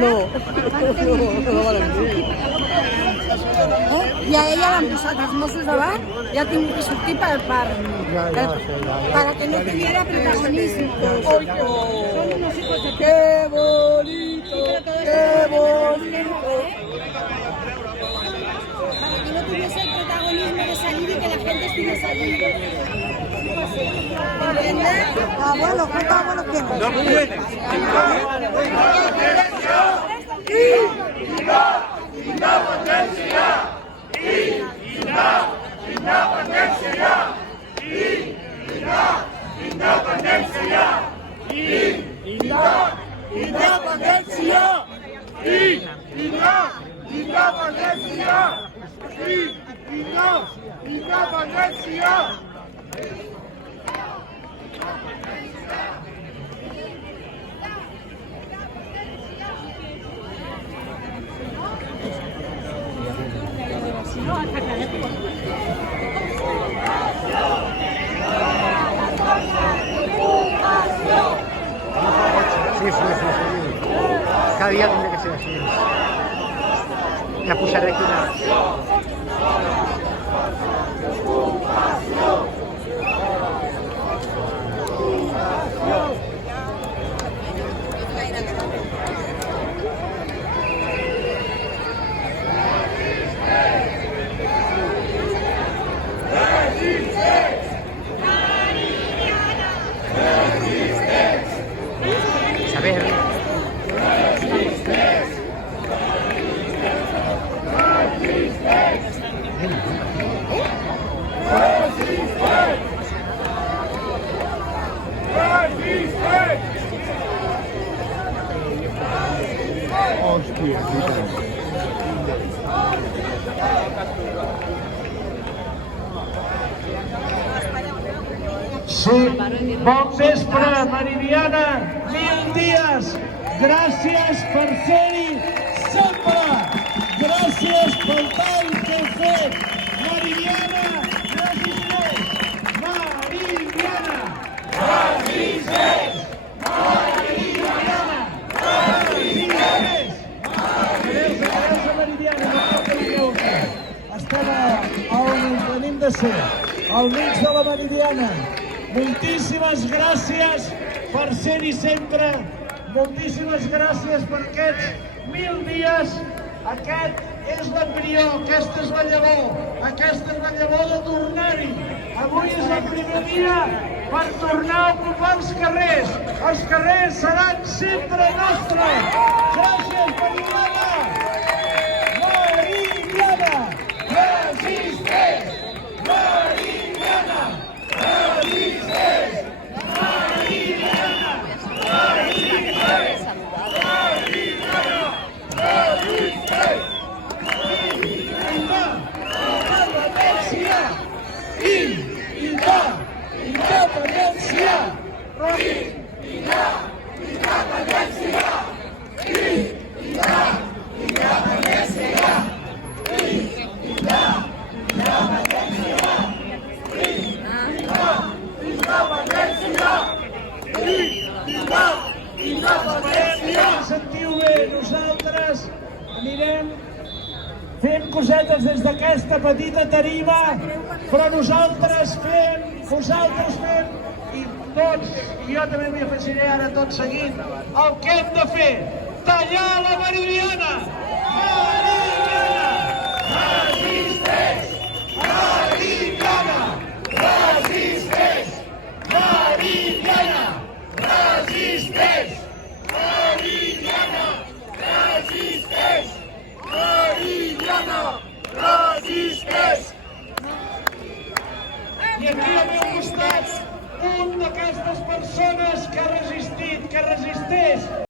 No, no valen dir. I a ella l'han posat els Mossos davant i ha tingut que sortir per que no tuviera protagonismo. Son unos hijos de... ¡Qué bonito! ¡Qué bonito! Para que no tuviese el protagonismo de salir y que la gente estuviese allí. ¿Entiendes? Ah, bueno, ¿cuánto bueno tienes? No puedes. Sí. Cada día tendría que ser así. Ya posaré aquí una... Saber. Hòstia, Sí, bon vespre, Meridiana, 1000 dies. Gràcies per ser-hi sempre. Gràcies pel tall que heu fet. Meridiana, resisteix. Meridiana, resisteix. Meridiana, resisteix. Adéu, Meridiana, no cal que li pregunti. Estem on ens venim de ser, al mig de la Meridiana. Moltíssimes gràcies per ser-hi sempre. Moltíssimes gràcies per aquests 1000 dies. Aquest és l'embrió, aquesta és la llavor. Aquesta és la llavor de tornar-hi. Avui és el primer dia per tornar a ocupar els carrers. Els carrers seran sempre nostres. Gràcies, Meridiana. Meridiana, resisteix. Meridiana, resisteix. Meridiana, resisteix. Meridiana, resisteix. Independència. Sentiu bé, nosaltres anirem fent cosetes des d'aquesta petita tarima, però nosaltres fem, vosaltres fem, i tots, i jo també m'hi afegiré ara tot seguint, el que hem de fer, tallar la Meridiana! Meridiana! Resisteix! Meridiana! Resisteix! Meridiana! Resisteix! Meridiana! Resisteix! Meridiana! Resisteix! I aquí al meu costat, un d'aquestes persones que ha resistit, que resisteix.